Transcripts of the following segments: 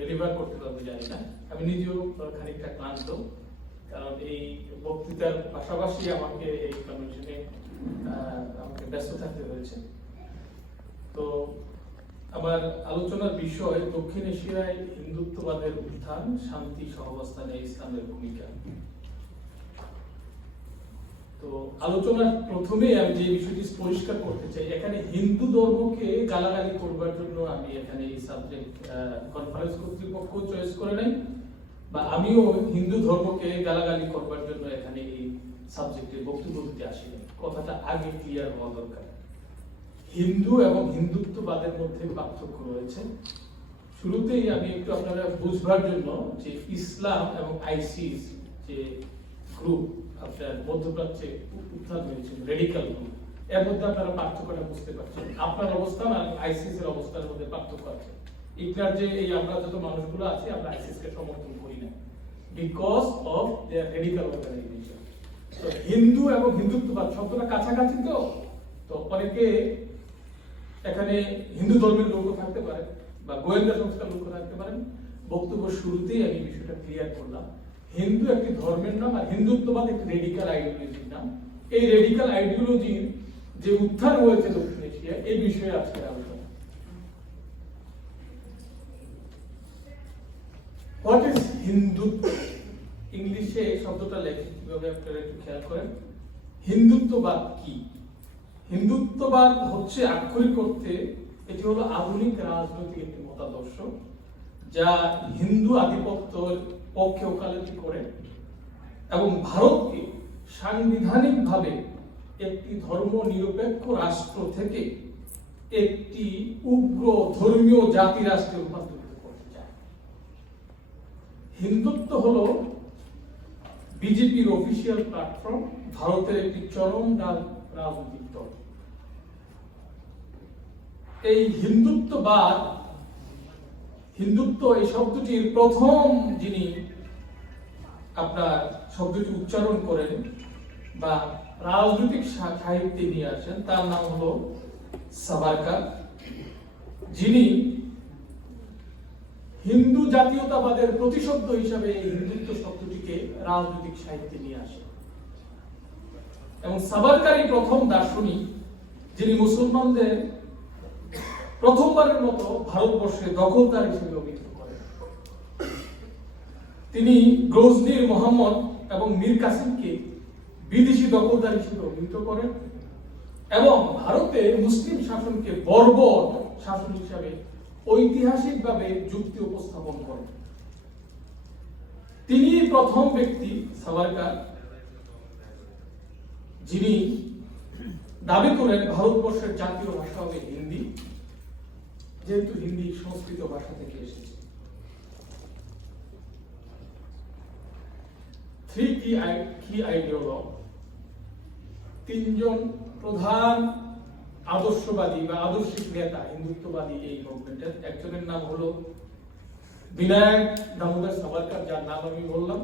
Deliver করতে পারবো জানি না। আমি নিজেও খানিকটা ক্লান্ত, কারণ এই বক্তৃতার পাশাপাশি আমাকে এই কনভেনশনে আমাকে ব্যস্ত থাকতে হয়েছে। তো আমার আলোচনার বিষয় দক্ষিণ এশিয়ায় হিন্দুত্ববাদের উত্থান, শান্তি সহাবস্থানে ইসলামের ভূমিকা। তো আলোচনার প্রথমেই আমি যে বিষয়টি পরিষ্কার করতে চাই, এখানে হিন্দু ধর্মকে গালাগালি করবার জন্য আমি এখানে এই সাবজেক্ট কনফারেন্স কর্তৃপক্ষ চয়েস করে নাই, বা আমিও হিন্দু ধর্মকে গালাগালি করবার জন্য এখানে এই সাবজেক্টে বক্তব্য দিতে আসিনি। কথাটা আগে ক্লিয়ার হওয়া দরকার। হিন্দু এবং হিন্দুত্ববাদের মধ্যে পার্থক্য রয়েছে। শুরুতেই আমি একটু আপনারা বুঝবার জন্য যে ইসলাম এবং আইসিস যে গ্রুপ আপনার মধ্যপ্রাচ্যে উত্থান হয়েছিল, রেডিক্যাল গ্রুপ, এর মধ্যে আপনারা পার্থক্যটা বুঝতে পারছেন। আপনার অবস্থান আর আইসিস এর অবস্থানের মধ্যে পার্থক্য আছে। এটার যে এই আমরা যত মানুষগুলো আছি, আমরা আইসিস কে সমর্থন করি না, because of their radical organisation. তো হিন্দু এবং হিন্দুত্ববাদ শব্দটা কাছাকাছি, তো অনেকে এখানে হিন্দু ধর্মের লোকও থাকতে পারে বা গোয়েন্দা সংস্থার লোকও থাকতে পারেন। বক্তব্য শুরুতেই আমি বিষয়টা ক্লিয়ার করলাম। হিন্দু একটি ধর্মের নাম, আর হিন্দুত্ববাদ একটি রেডিক্যাল আইডিওলজির নাম। এই রেডিক্যাল আইডিওলজির যে উত্থান হয়েছে দক্ষিণ এশিয়ায়, এই বিষয়ে আজকে আলোচনা। What is Hindutva? ইংলিশে শব্দটা লেখে কিভাবে আপনারা একটু খেয়াল করেন। হিন্দুত্ববাদ কি? হিন্দুত্ববাদ হচ্ছে আক্ষরিক অর্থে এটি হলো আধুনিক রাজনৈতিক একটি মতাদর্শ, যা হিন্দু আধিপত্যের পক্ষে ওকালতি করে এবং ভারতকে সাংবিধানিকভাবে একটি ধর্ম নিরপেক্ষ রাষ্ট্র থেকে একটি উগ্র ধর্মীয় জাতি রাষ্ট্রে রূপান্তরিত করতে চায়। হিন্দুত্ব হলো বিজেপির অফিসিয়াল প্ল্যাটফর্ম, ভারতের একটি চরম রাজনৈতিক দল। এই হিন্দুত্ববাদ, হিন্দুত্ব এই শব্দটির প্রথম যিনি আপনার শব্দটি উচ্চারণ করেন বা রাজনৈতিক সাহিত্যে নিয়ে আসেন, তার নাম হলো সাভারকার, যিনি হিন্দু জাতীয়তাবাদের প্রতিশব্দ হিসাবে এই হিন্দুত্ব শব্দটিকে রাজনৈতিক সাহিত্যে নিয়ে আসেন। এবং সাভারকারই প্রথম দার্শনিক যিনি মুসলমানদের প্রথমবারের মতো ভারতবর্ষে দখলদার হিসেবে অভিহিত করেন। তিনি গ্রজনির মোহাম্মদ এবং মীর কাসিমকে বিদেশি দখলদার হিসেবে অভিহিত করেন এবং ভারতে মুসলিম শাসনকে বর্বর শাসন হিসাবে ঐতিহাসিকভাবে যুক্তি উপস্থাপন করেন। তিনি প্রথম ব্যক্তি সাভারকার যিনি দাবি করেন ভারতবর্ষের জাতীয় ভাষা হবে হিন্দি, যেহেতু হিন্দি সংস্কৃত ভাষা থেকে এসেছে। থ্রি কি আইডিওলগ, তিনজন প্রধান আদর্শবাদী বা আদর্শিক নেতা হিন্দুত্ববাদী এই মুভমেন্টের। একজনের নাম হলো বিনায়ক দামোদর সাভারকার, যার নাম আমি বললাম।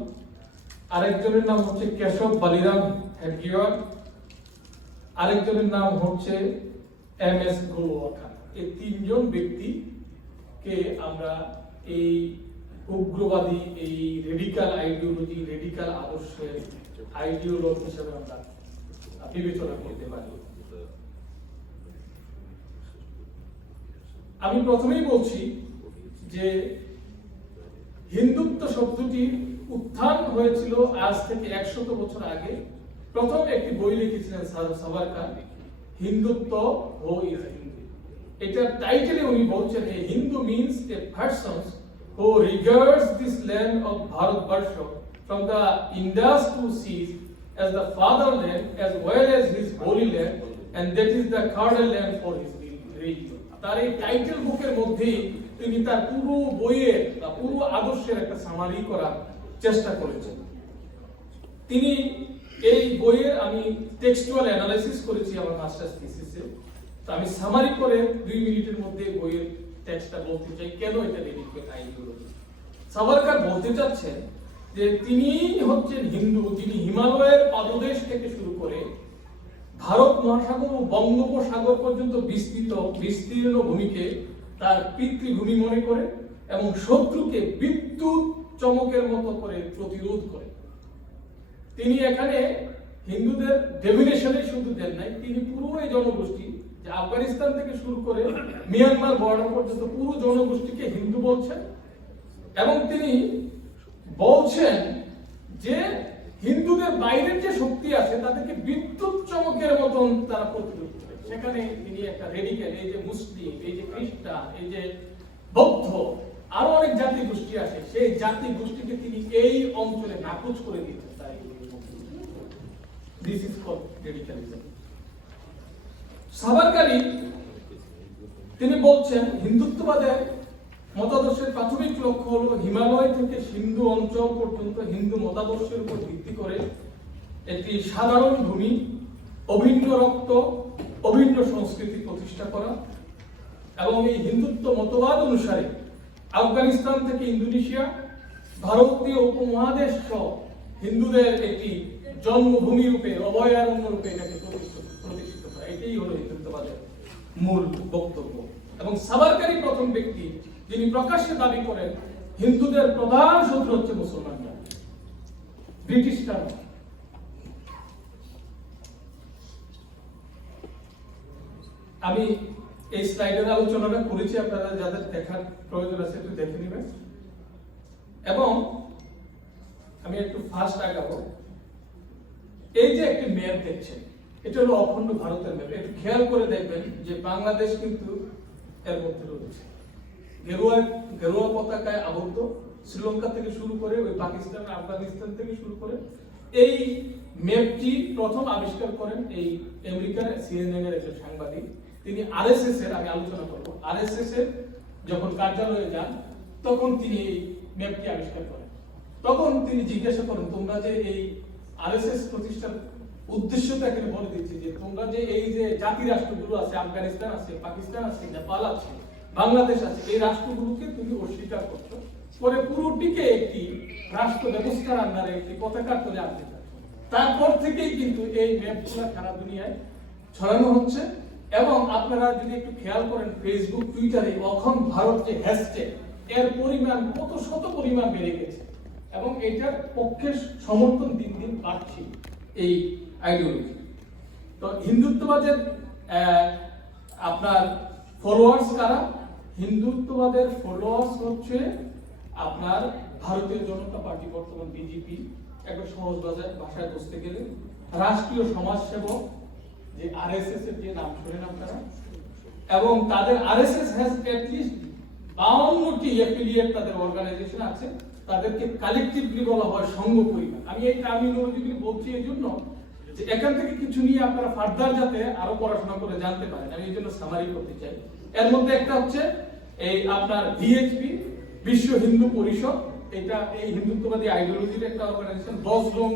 আরেকজনের নাম হচ্ছে কেশব বালিরাম হেডগেওয়ার, আরেকজনের নাম হচ্ছে এম.এস. গোলওয়ার্কার। এই তিনজন ব্যক্তিকে আমরা এই উগ্রবাদী, এই রেডিক্যাল আইডিওলজি, রেডিক্যাল আদর্শের আইডিওলগ হিসেবে আমরা বিবেচনা করতে পারি। আমি প্রথমেই বলছি যে হিন্দুত্ব শব্দটির উত্থান হয়েছিল আজ থেকে 100 বছর আগে। প্রথম একটি বই লিখেছিলেন সাভারকার, হিন্দুত্ব হো ইজ হিন্দু। এটার টাইটেলে উনি বলছেন, a Hindu means a person who regards this land of Bharatvarsha from the Indus to seas as the fatherland as well as his holy land, and that is the cardinal land for his religion. তার এই title বুকের মধ্যে তিনি তার পুরো বইয়ের বা পুরো আদর্শের একটা সামারি করার চেষ্টা করেছেন। তিনি এই বইয়ের আমি টেক্সচুয়াল অ্যানালাইসিস করেছি আমার মাস্টার্স থিসিসে। তো আমি সামারি করে 2 মিনিটের মধ্যে বইয়ের টেক্সটটা বলতে চাই, কেন এটা রেডিক্যাল আইডিওলজি। সাভারকার বলতে চাচ্ছেন যে তিনি হচ্ছেন হিন্দু, যিনি হিমালয়ের পাদদেশ থেকে শুরু করে ভারত মহাসাগর ও বঙ্গোপসাগর পর্যন্ত বিস্তৃর্ণ ভূমিকে তার পিতৃভূমি মনে করে এবং শত্রুকে বিদ্যুৎ চমকের মতো করে প্রতিরোধ করে। তিনি এখানে হিন্দুদের ডেমিনেশনে শুধু দেন নাই, তিনি পুরো এই জনগোষ্ঠী যে আফগানিস্তান থেকে শুরু করে মিয়ানমার বর্ডার পর্যন্ত পুরো জনগোষ্ঠীকে হিন্দু বলছেন এবং তিনি বলছেন যে হিন্দুদের বাইরের যে শক্তি আছে তাদেরকে বিদ্যুৎ চমকের মতন তারা প্রতিরোধ করে। সেখানে তিনি একটা রেডিক্যাল, এই যে মুসলিম, এই যে খ্রিস্টান, এই যে বৌদ্ধ, আরো অনেক জাতি গোষ্ঠী আছে, সেই জাতি গোষ্ঠীকে তিনি এই অঞ্চলে নাকচ করে দিয়েছেন। This is called radicalism. সাভারকারী তিনি বলছেন হিন্দুত্ববাদের মতাদর্শের প্রাথমিক লক্ষ্য হলো হিমালয় থেকে সিন্ধু অঞ্চল পর্যন্ত হিন্দু মতাদর্শের উপর ভিত্তি করে একটি সাধারণ ভূমি, অভিন্ন রক্ত, অভিন্ন সংস্কৃতি প্রতিষ্ঠা করা এবং এই হিন্দুত্ব মতবাদ অনুসারে আফগানিস্তান থেকে ইন্দোনেশিয়া, ভারতীয় উপমহাদেশ সহ হিন্দুদের একটি জন্মভূমি রূপে, অভয়ারণ্য রূপে এটাকে প্রতিষ্ঠিত করা, এটাই হলো হিন্দুত্ববাদের মূল বক্তব্য। এবং সাভারকারী প্রথম ব্যক্তি যিনি প্রকাশ্যে দাবি করেন হিন্দুদের প্রধান শত্রু হচ্ছে মুসলমানরা, ব্রিটিশরা। আমি এই স্লাইডের আলোচনাটা করেছি, আপনারা যাদের দেখার প্রয়োজন আছে একটু দেখে নেবেন। এবং আমি একটু ফাস্ট আগাবো। এই যে একটি ম্যাপ দেখছেন, এটা হলো অখণ্ড ভারতের ম্যাপ। একটু খেয়াল করে দেখবেন যে বাংলাদেশ কিন্তু এর মধ্যে রয়েছে, গেরুয়া পতাকায় আবদ্ধ, শ্রীলঙ্কা থেকে শুরু করে ওই পাকিস্তান, আফগানিস্তান থেকে শুরু করে। এই ম্যাপটি প্রথম আবিষ্কার করেন এই আমেরিকার সিএনএন এর একজন সাংবাদিক। তিনি আরএসএস এর, আমি আলোচনা করব, আরএসএস এর যখন কার্যালয়ে যান তখন তিনি এই ম্যাপটি আবিষ্কার করেন। তখন তিনি জিজ্ঞাসা করেন, তোমরা যে এই আরএসএস প্রতিষ্ঠার উদ্দেশ্যটা এখানে বলে দিচ্ছি যে তোমরা যে এই যে জাতি রাষ্ট্রগুলো আছে, আফগানিস্তান আছে, পাকিস্তান আছে, নেপাল আছে, বাংলাদেশ আছে, এই রাষ্ট্রগুলোকে তুমি অস্বীকার করছো, পরে পুরোটিকে একটি রাষ্ট্র ব্যবস্থার আন্ডারে একটি পতাকার তলে আনতে চাচ্ছ। তারপর থেকেই কিন্তু এই ম্যাপগুলো সারা দুনিয়ায় ছড়ানো হচ্ছে। এবং আপনারা যদি একটু খেয়াল করেন ফেসবুক, টুইটারে অখণ্ড ভারত যে হ্যাশট্যাগ, এর পরিমাণ কত শত পরিমাণ বেড়ে গেছে এবং এটার পক্ষে সমর্থন দিন দিন বাড়ছে এই আইডিওলজি। তো হিন্দুত্ববাদের আপনার ফলোয়ার্স কারা? হিন্দুত্ববাদের ফলোয়ার্স হচ্ছে আপনার ভারতীয় জনতা পার্টি, বর্তমান বিজেপি, একটা সহজ ভাষায় বলতে গেলে রাষ্ট্রীয় সমাজসেবক যে আরএসএস এর যে নাম শুনেন আপনারা, এবং তাদের আরএসএস হ্যাজ এট লিস্ট 52টি অ্যাফিলিয়েট তাদের অর্গানাইজেশন আছে, তাদেরকে কালেক্টিভলি বলা হয় সংঘ পরিবার। আমি এই টার্মিনোলজিগুলি বলছি এই জন্য যে এখান থেকে কিছু নিয়ে আপনারা ফার্দার যাতে আরো পড়াশোনা করে জানতে পারেন, আমি এই জন্য সামারি করতে চাই। এর মধ্যে একটা হচ্ছে এই আপনার ভিএইচপি, বিশ্ব হিন্দু পরিষদ, এটা এই হিন্দুত্ববাদী আইডিওলজির একটা অর্গানাইজেশন। 10 জন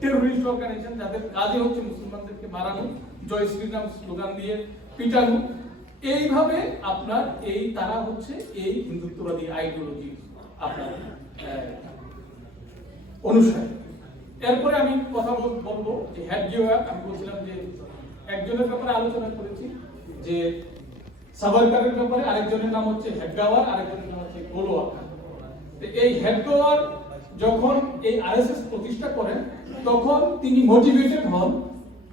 টেররিস্ট অর্গানাইজেশন যাদের কাজই হচ্ছে মুসলমানদেরকে মারানো, জয় শ্রীরাম স্লোগান দিয়ে পিটানো। এইভাবে আপনার এই তারা হচ্ছে এই হিন্দুত্ববাদী আইডিওলজি আপনার অনুসারে। এরপরে আমি কথা বলবো যে হেডগেওয়ার। আমি বলছিলাম যে একজনের ব্যাপারে আলোচনা করেছি যে সাভারকারের ব্যাপারে, আরেকজনের নাম হচ্ছে হেডগেওয়ার, আরেকজনের নাম হচ্ছে গোলওয়ার। এই হেডগেওয়ার যখন এই আরএসএস প্রতিষ্ঠা করেন তখন তিনি মোটিভেটেড হন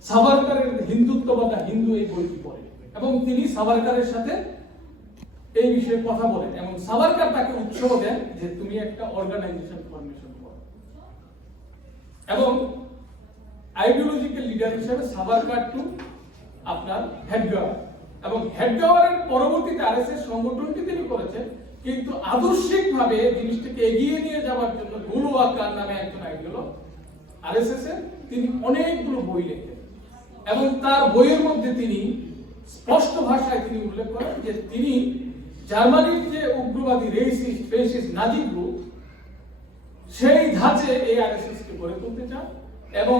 সাভারকারের হিন্দুত্ববাদী হিন্দু এই বইটি পড়ে এবং তিনি সাভারকারের সাথে এই বিষয়ে কথা বলেন এবং সাভারকার তাকে উৎসাহ দেন যে তুমি একটা অর্গানাইজেশন ফরমেশন করো। এবং আইডিওলজিক্যাল লিডার হিসেবে সাভারকার টু আপনার হেডগেওয়ার, এবং হেডগেওয়ারের পরবর্তীতে আরএসএস সংগঠনটি তিনি করেছেন, কিন্তু আদর্শিকভাবে জিনিসটাকে এগিয়ে নিয়ে যাওয়ার জন্য গোলওয়াকার নামে একজন আইডিওলগ আরএসএস এর, তিনি অনেকগুলো বই লেখেন এবং তার বইয়ের মধ্যে তিনি স্পষ্ট ভাষায় তিনি উল্লেখ করেন যে তিনি জার্মানির যে উগ্রবাদী রেসিস্ট, ফ্যাসিস্ট, নাজি গ্রুপ, সেই ধাঁচে এই আরএসএস কে গড়ে তুলতে চান এবং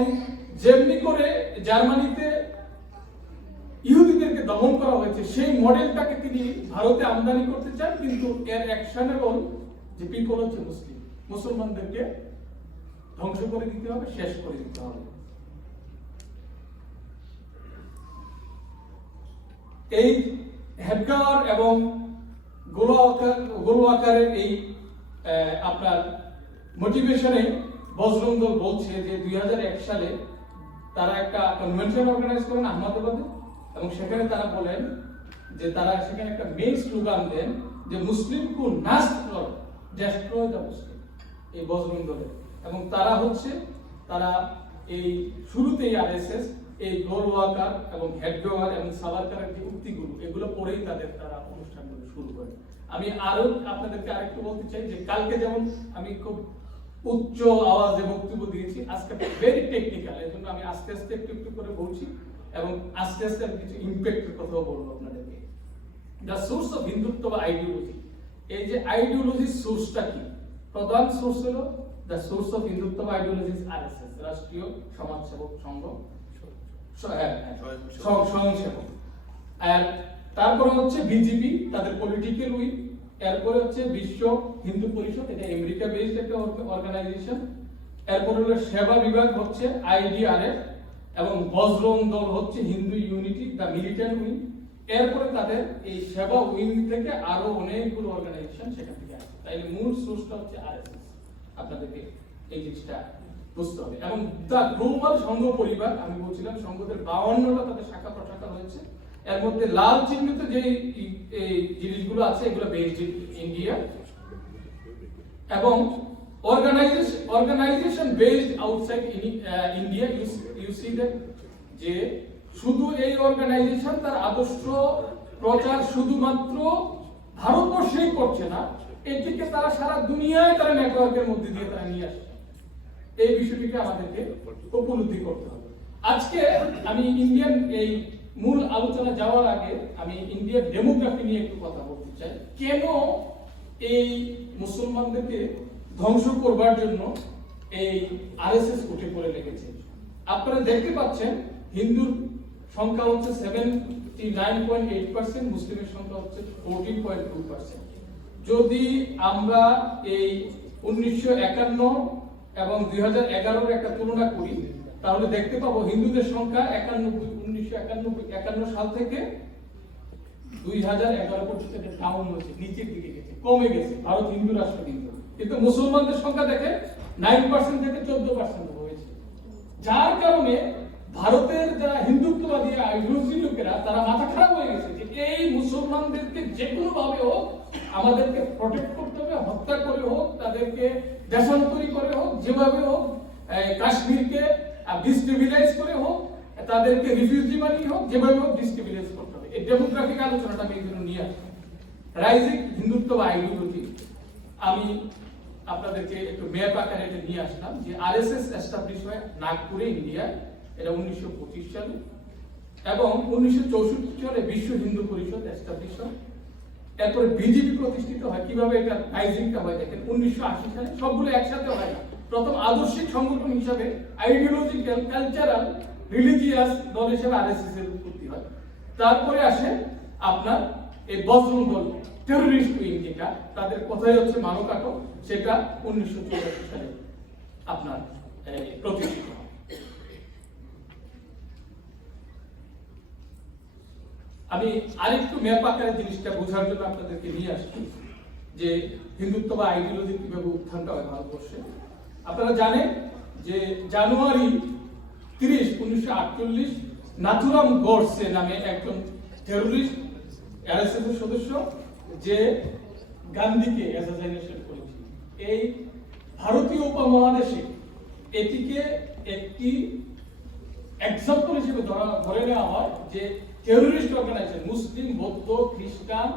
যেমনি করে জার্মানিতে ইহুদিদেরকে দমন করা হয়েছে সেই মডেলটাকে তিনি ভারতে আমদানি করতে চান, কিন্তু এর অ্যাকশনের রোল যে পিপল হচ্ছে মুসলিম, মুসলমানদেরকে ধ্বংস করে দিতে হবে, শেষ করে দিতে হবে। এই হেডগেওয়ার এবং গোল আকারের এই আপনার মোটিভেশনে বজরং দল বলছে যে 2001 সালে তারা একটা কনভেনশন অর্গানাইজ করেন আহমেদাবাদে, এবং সেখানে তারা বলেন যে তারা সেখানে একটা মেইন স্লোগান দেন যে মুসলিম কো নাস্ট কর, ডেস্ট্রয় দ্য মুসলিম, এই বজরং দলের। এবং তারা এই শুরুতেই আরএসএস এই গোল ওয়াকার এবং হেডগেওয়ার এবং সাভারকারের যে উক্তিগুলো এগুলো পড়েই তারা অনুষ্ঠানগুলো শুরু করে। আমি আরো আপনাদেরকে আরেকটু বলতে চাই যে কালকে যেমন আমি খুব উচ্চ আওয়াজে বক্তব্য দিয়েছি, আজকে ভেরি টেকনিক্যাল, এই জন্য আমি আস্তে আস্তে একটু করে বলছি এবং আস্তে আস্তে আমি কিছু ইম্প্যাক্টের কথাও বলবো আপনাদেরকে। দ্য সোর্স অফ হিন্দুত্ব বা আইডিওলজি, এই যে আইডিওলজির সোর্সটা কি? প্রধান সোর্স হলো দ্য সোর্স অফ হিন্দুত্ব বা আইডিওলজি আরএসএস, রাষ্ট্রীয় সমাজসেবক সংঘ, স্বয়ংসেবক। আর তারপরে হচ্ছে বিজেপি, তাদের পলিটিক্যাল উইং। এরপরে হচ্ছে বিশ্ব হিন্দু পরিষদ, এটা আমেরিকা বেসড একটা অর্গানাইজেশন। এরপরে হলো সেবা বিভাগ হচ্ছে আইডিআরএফ, এবং বজরং দল হচ্ছে Hindu unity the militant wing. এরপরে তাদের এই সেবা উইং থেকে আরো অনেকগুলো অর্গানাইজেশন সেখান থেকে আসে। তাইলে মূল সোর্সটা হচ্ছে আরএসএস, আপনাদেরকে এই জিনিসটা বুঝতে হবে। এবং দ্য গ্লোবাল সংঘ পরিবার, আমি বলছিলাম সংঘদের 52টা তাদের শাখা প্রশাখা রয়েছে। এর মধ্যে লাল চিহ্নিত যে এই জিনিসগুলো আছে এগুলো বেসড ইন ইন্ডিয়া, এবং organisation based outside India. You see that যে শুধু এই অর্গানাইজেশন তার আদর্শ প্রচার শুধুমাত্র ভারতবর্ষেই করছে না, এটিকে তারা সারা দুনিয়ায় তারা নেটওয়ার্কের মধ্যে দিয়ে তারা নিয়ে আসছে। এই বিষয়টিকে আমাদেরকে উপলব্ধি করতে হবে। আজকে আমি ইন্ডিয়ান এই মূল আলোচনা যাওয়ার আগে আমি ইন্ডিয়ার ডেমোগ্রাফি নিয়ে একটু কথা বলতে চাই। কেন এই মুসলমানদেরকে ধ্বংস করবার জন্য এই আরএসএস উঠে পড়ে লেগেছে? আপনারা দেখতে পাচ্ছেন হিন্দুর সংখ্যা হচ্ছে 79.8%, মুসলিমের সংখ্যা হচ্ছে 14.2%। যদি আমরা এই 1951 এবং 2011 একটা তুলনা করি তাহলে দেখতে পাবো হিন্দুদের সংখ্যা 1951 সাল থেকে 2011 পর্যন্ত ডাউন হয়েছে, নিচের দিকে গেছে, কমে গেছে ভারত হিন্দু রাষ্ট্র কিন্তু মুসলমানদের সংখ্যা দেখে 9% থেকে 14% হয়েছে। যার কারণে ভারতের যারা হিন্দুত্ববাদী আইডিওলজি লোকেরা তারা মাথা খারাপ হয়ে গেছে যে এই মুসলমানদেরকে যে কোনো ভাবে হোক আমাদেরকে প্রোটেক্ট করতে হবে, হত্যা করে হোক, তাদেরকে দেশান্তরী করে হোক, যেভাবে হোক কাশ্মীরকে ডিস্টেবিলাইজ করে হোক, তাদেরকে রিফিউজি বানিয়ে হোক, যেভাবে হোক ডিস্টেবিলাইজ করতে হবে। এই ডেমোগ্রাফিক আলোচনাটা আমি এই জন্য নিয়ে আসছি। রাইজিং হিন্দুত্ব বা আইডিওলজি আমি আপনাদেরকে একটু ম্যাপ আকারে এটা নিয়ে আসলাম যে আরএসএস এস্টাবলিশ হয় নাগপুরে ইন্ডিয়া, এটা 1925 সালে, এবং 1964 সালে বিশ্ব হিন্দু পরিষদ এস্টাবলিশ হয়। এরপরে বিজেপি প্রতিষ্ঠিত হয়। কিভাবে এটা রাইজিংটা হয় দেখেন, 1980 সালে, সবগুলো একসাথে হয় না। প্রথম আদর্শিক সংগঠন হিসাবে আইডিওলজিক্যাল, কালচারাল, রিলিজিয়াস দল হিসেবে আরএসএস এর উৎপত্তি হয়। তারপরে আসে আপনার এই বজরং দল, টেররিস্ট উইং, যেটা তাদের কথাই হচ্ছে মানকাটো, সেটা 1984 সালে আপনার প্রতিষ্ঠিত হয়। আমি আরেকটু ম্যাপ আকারে জিনিসটা বোঝার জন্য আপনাদেরকে নিয়ে আসছি যে হিন্দুত্ব বা আইডিওলজি কিভাবে উত্থানটা হয় ভারতবর্ষে। আপনারা জানেন যে জানুয়ারি 30, 1948 নাথুরাম গডসে নামে একজন টেররিস্ট আরএসএস এর সদস্য যে গান্ধীকে অ্যাসাসিনেশন করেছিল। এই ভারতীয় উপমহাদেশে এটিকে একটি এক্সাম্পল হিসেবে ধরে নেওয়া হয় যে টেররিস্ট অর্গানাইজেশন, মুসলিম, বৌদ্ধ, খ্রিস্টান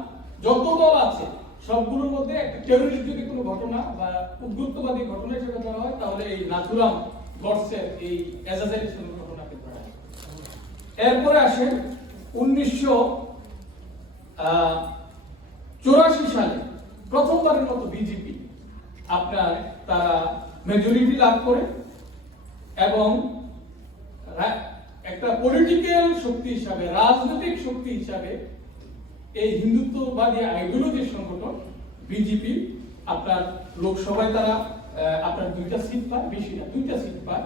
যত দল আছে সবগুলোর মধ্যে একটা টেররিস্ট যদি কোনো ঘটনা বা উগ্রবাদী ঘটনা হিসেবে ধরা হয় তাহলে এই নাথুরাম গডসের এই অ্যাসাসিনেশনের ঘটনাকে ধরা হয়। এরপরে আসে 1984 সালে প্রথমবারের মতো বিজেপি আপনার তারা মেজরিটি লাভ করে এবং একটা পলিটিক্যাল শক্তি হিসাবে, রাজনৈতিক শক্তি হিসাবে এই হিন্দুত্ববাদী আইডিওলজির সংগঠন বিজেপি আপনার লোকসভায় তারা আপনার 2টা সিট পায়, বেশি না 2টা সিট পায়।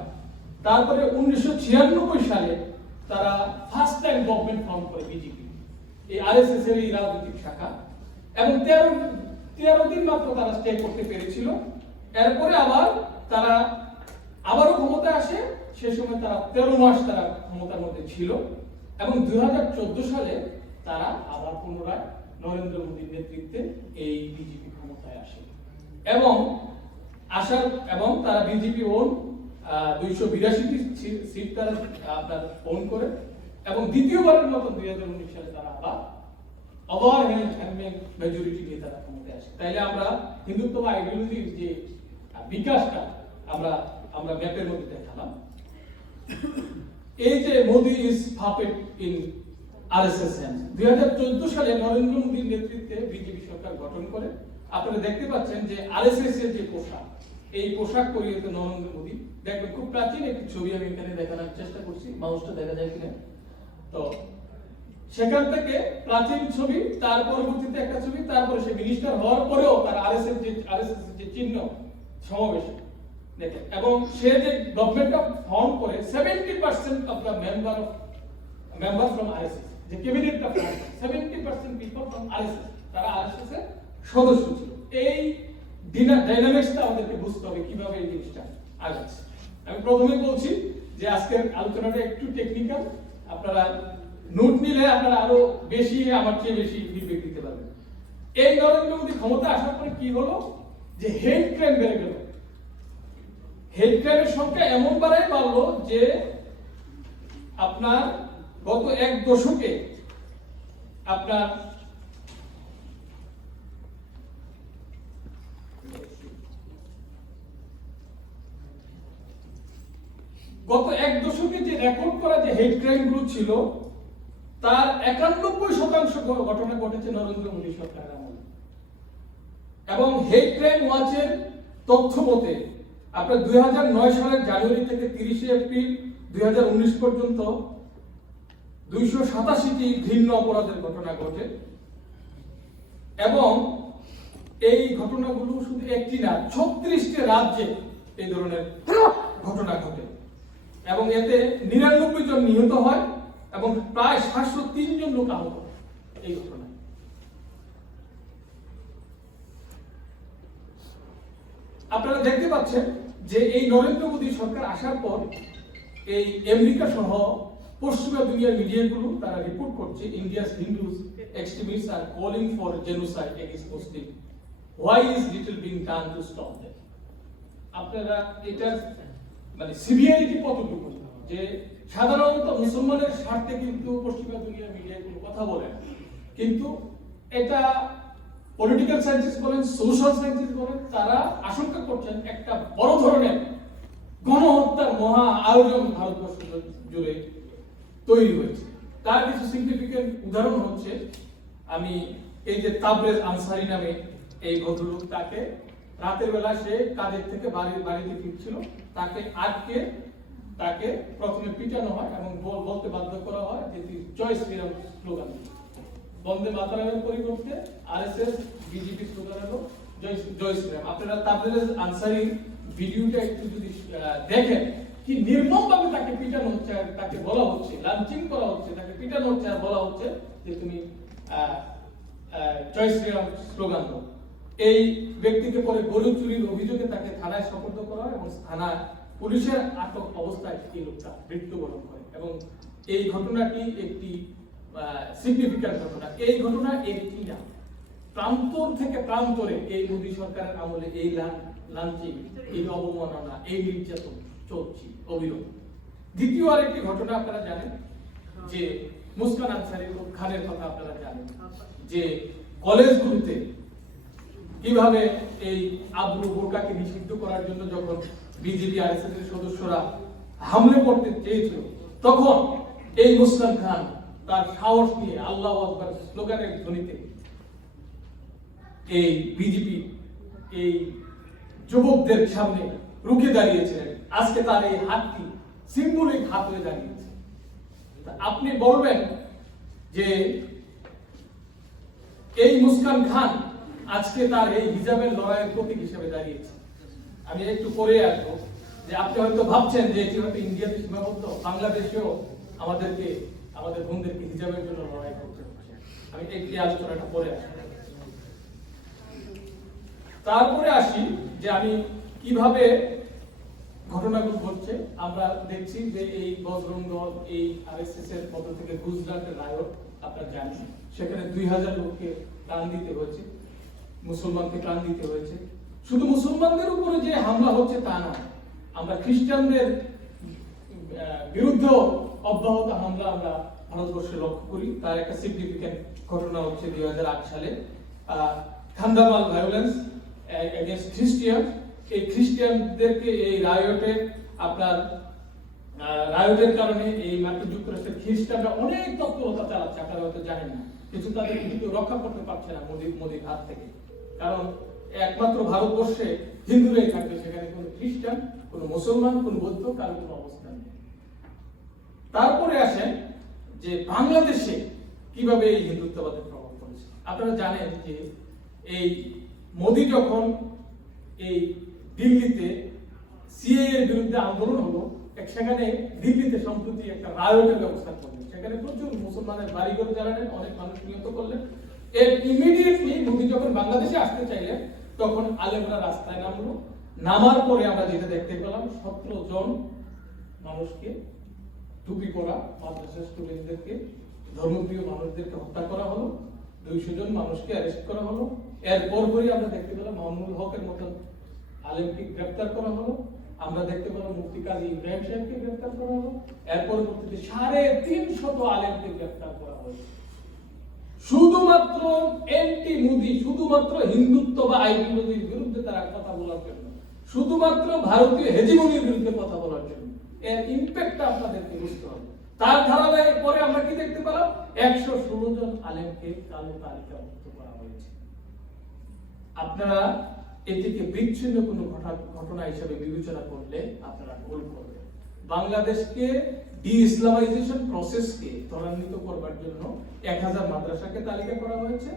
তারপরে 1996 সালে তারা ফার্স্ট টাইম গভর্নমেন্ট ফর্ম করে বিজেপি, এই আরএসএস এর এই রাজনৈতিক শাখা। এবং 13 দিন মাত্র তারা স্টে করতে পেরেছিল। এরপরে আবার তারা আবারও ক্ষমতায় আসে, সে সময় তারা 13 মাস তারা ক্ষমতার মধ্যে ছিল এবং 2014 সালে তারা আবার পুনরায় নরেন্দ্র মোদীর নেতৃত্বে এই বিজেপি ক্ষমতায় আসে এবং তারা বিজেপি ওন 282টি সিট তারা আপনার ওন করে এবং দ্বিতীয়বারের মতো 2019 সালে তারা আবার মেজরিটি নিয়ে তারা ক্ষমতায় আসে। তাইলে আমরা হিন্দুত্ব আইডিওলজির যে বিকাশটা আমরা ম্যাপের মধ্যে দেখালাম। এই যে Modi is puppet in RSS hand. 2014 সালে নরেন্দ্র মোদীর নেতৃত্বে বিজেপি সরকার গঠন করে। আপনারা দেখতে পাচ্ছেন যে আরএসএস এর যে পোশাক, এই পোশাক পরিহিত নরেন্দ্র মোদী, দেখবেন খুব প্রাচীন একটি ছবি আমি এখানে দেখানোর চেষ্টা করছি, মাউসটা দেখা যায় কিনা। তো সেখান থেকে প্রাচীন ছবি, তার পরবর্তীতে একটা ছবি, তারপরে সে মিনিস্টার হওয়ার পরেও তার আরএসএস যে চিহ্ন সমাবেশে দেখেন, এবং সে যে গভর্নমেন্টটা ফর্ম করে 70% of the member from RSS, যে ক্যাবিনেটটা ফর্ম 70% পিপল ফ্রম আরএসএস, তারা আরএসএস এর সদস্য ছিল। এই ডাইনামিক্সটা আমাদেরকে বুঝতে হবে কিভাবে এই জিনিসটা আগাচ্ছে। আমি প্রথমে বলছি যে আজকের আলোচনাটা একটু টেকনিক্যাল, আপনারা নোট নিলে আপনারা আরো বেশি, আমার চেয়ে বেশি ফিডব্যাক দিতে পারবেন। এই নরেন্দ্র মোদী ক্ষমতা আসার পরে কি হলো যে হেড ক্রাইম বেড়ে গেল। হেড ক্রাইমের সংখ্যা এমন বাড়লো যে আপনার গত এক দশকে আপনার যে রেকর্ড করা যে হেড ক্রাইম গুলো ছিল তার 91% ঘটনা ঘটেছে নরেন্দ্র মোদী সরকারের আমলে। এবং হেড ক্রাইম ওয়াচের তথ্য মতে আপনার 2009 সালের জানুয়ারি থেকে 30 এপ্রিল 2019 পর্যন্ত 287টি ঘৃণ্য অপরাধের ঘটনা ঘটে এবং এই ঘটনাগুলো শুধু একটি না, 36টি রাজ্যে এই ধরনের ঘটনা ঘটে এবং এতে 99 জন নিহত হয় এবং প্রায় 703 জন লোক আহত এই ঘটনায়। আপনারা দেখতে পাচ্ছেন যে এই নরেন্দ্র মোদী সরকার আসার পর এই আমেরিকা সহ পশ্চিমা দুনিয়ার মিডিয়াগুলো তারা রিপোর্ট করছে India's Hindus extremists are calling for genocide against Muslim, why is little being done to stop that. আপনারা এটা মানে সিভিয়ারিটি কতটুকু, যে সাধারণত মুসলমানের স্বার্থে কিন্তু পশ্চিমা দুনিয়ার মিডিয়াগুলো কথা বলে, কিন্তু এটা পলিটিক্যাল সায়েন্টিস্ট বলেন, সোশ্যাল সায়েন্টিস্ট বলেন, তারা আশঙ্কা করছেন একটা বড় ধরনের গণহত্যার মহা আয়োজন ভারতবর্ষ জুড়ে তৈরি হয়েছে। তার কিছু সিগনিফিকেন্ট উদাহরণ হচ্ছে, আমি এই যে তাবরেজ আনসারি নামে এই ভদ্রলোক, তাকে রাতের বেলা সে কাজের থেকে বাড়িতে ফিরছিল, তাকে আটকে তাকে প্রথমে পিটানো হয় এবং বলতে বাধ্য করা হয় যে তুই জয় শ্রীরাম স্লোগান, বন্দে মাতরমের পরিবর্তে আরএসএস বিজেপি স্লোগান হলো জয় শ্রীরাম। আপনারা তাবরেজ আনসারি ভিডিওটা একটু যদি দেখেন, কি নির্মম ভাবে তাকে পিটানো হচ্ছে, তাকে বলা হচ্ছে, লাঞ্চিং করা হচ্ছে, তাকে পিটানো হচ্ছে আর বলা হচ্ছে যে তুমি জয় শ্রীরাম স্লোগান দাও। এই ব্যক্তিকে পরে গরু চুরির অভিযোগে তাকে থানায় সোপর্দ করা হয় এবং থানায় পুলিশের আটক অবস্থায় এই লোকটা মৃত্যুবরণ করে এবং এই ঘটনাটি একটি সিগনিফিক্যান্ট ঘটনা। এই ঘটনা একটি না, প্রান্তর থেকে প্রান্তরে এই মোদী সরকারের আমলে এই লাঞ্চিং, এই অবমাননা, এই নির্যাতন চলছে অবিরত। দ্বিতীয় আরেকটি ঘটনা আপনারা জানেন যে মুসকান আনসারি খানের কথা আপনারা জানেন, যে কলেজগুলোতে কিভাবে এই আব্রু বোরকাকে নিষিদ্ধ করার জন্য যখন বিজেপি আরএসএস এর সদস্যরা হামলে করতে চেয়েছিল, তখন এই মুসকান খান তার সাহস নিয়ে আল্লাহু আকবার স্লোগানের ধ্বনিতে এই বিজেপি এই যুবকদের সামনে রুখে দাঁড়িয়েছিলেন। আজকে তার এই হাতটি সিম্বলিক হাত হয়ে দাঁড়িয়েছে। আপনি বলবেন যে এই মুসকান খান আজকে তার এই হিজাবের লড়াইয়ের প্রতীক হিসেবে দাঁড়িয়েছে। আমি একটু পরে আসবো যে আপনি হয়তো ভাবছেন যে এটি হয়তো ইন্ডিয়াতে সীমাবদ্ধ, বাংলাদেশেও আমাদের বোনদেরকে হিজাবের জন্য লড়াই করতে হচ্ছে। আমি এই আলোচনাটা পরে আসবো। তারপরে আসি যে আমি কিভাবে ঘটনাগুলো ঘটছে। আমরা দেখছি যে এই বজরং দল, এই আরএসএস এর পক্ষ থেকে গুজরাটের রায়ট আপনারা জানেন, সেখানে 2000 লোককে প্রাণ দিতে হয়েছে, মুসলমানকে প্রাণ দিতে হয়েছে। শুধু মুসলমানদের উপরে যে হামলা হচ্ছে তা না, আমরা খ্রিস্টানদের বিরুদ্ধে অব্যাহত হামলা আমরা ভারতবর্ষে লক্ষ্য করি। তার একটা সিগনিফিক্যান্ট ঘটনা হচ্ছে 2008 সালে খান্ডামাল ভায়োলেন্স এগেইনস্ট খ্রিস্টিয়ান। এই খ্রিস্টিয়ানদেরকে এই রায়টে আপনার রায়টের কারণে এই মার্কিন যুক্তরাষ্ট্রের খ্রিস্টানরা অনেক তৎপরতা চালাচ্ছে, আপনারা হয়তো জানেন না, কিন্তু তাদের কিন্তু রক্ষা করতে পারছে না মোদির হাত থেকে। কারণ একমাত্র ভারতবর্ষে হিন্দুরাই থাকবে, সেখানে কোনো খ্রিস্টান, কোনো মুসলমান, কোনো বৌদ্ধ কারো কোনো অবস্থান নেই। তারপরে আসেন যে বাংলাদেশে কিভাবে এই হিন্দুত্ববাদের প্রভাব পড়েছে। আপনারা জানেন যে এই মোদি যখন এই দিল্লিতে সিএএ এর বিরুদ্ধে আন্দোলন হলো, সেখানে দিল্লিতে সম্প্রতি একটা রায়টের ব্যবস্থা করলেন, সেখানে প্রচুর মুসলমানের বাড়িঘর জ্বালালেন, অনেক মানুষ নিহত করলেন। এর ইমিডিয়েটলি মোদি যখন বাংলাদেশে আসতে চাইলেন, তখন আলেমরা রাস্তায় নামলো। নামার পরে আমরা যেটা দেখতে পেলাম, 17 জন মানুষকে, টুপি পরা মাদ্রাসা স্টুডেন্টদেরকে, ধর্মপ্রিয় মানুষদেরকে হত্যা করা হলো, 200 জন মানুষকে অ্যারেস্ট করা হলো। এর পরপরই আমরা দেখতে পেলাম মামুনুল হকের মতো আলেমকে গ্রেফতার করা হলো, আমরা দেখতে পেলাম মুফতি কাজী ইব্রাহিম সাহেবকে গ্রেফতার করা হলো, এর পরবর্তীতে 350 আলেমকে গ্রেফতার করা হলো, শুধুমাত্র এন্টি মোদি, শুধুমাত্র হিন্দুত্ব বা আইডিওলজির বিরুদ্ধে তারা কথা বলার জন্য, শুধুমাত্র ভারতীয় হেজিমনির বিরুদ্ধে কথা বলার জন্য। এর ইম্প্যাক্টটা আপনাদেরকে বুঝতে হবে। তার ধারাবাহিক পরে আমরা কি দেখতে পেলাম, 116 জন আলেমকে কালো তালিকাভুক্ত করা হয়েছে। আপনারা এটিকে বিচ্ছিন্ন কোনো ঘটনা হিসেবে বিবেচনা করলে আপনারা ভুল করবেন। বাংলাদেশকে ডি-ইসলামাইজেশন প্রসেসকে ত্বরান্বিত করবার জন্য 1000 মাদ্রাসাকে তালিকা করা হয়েছে,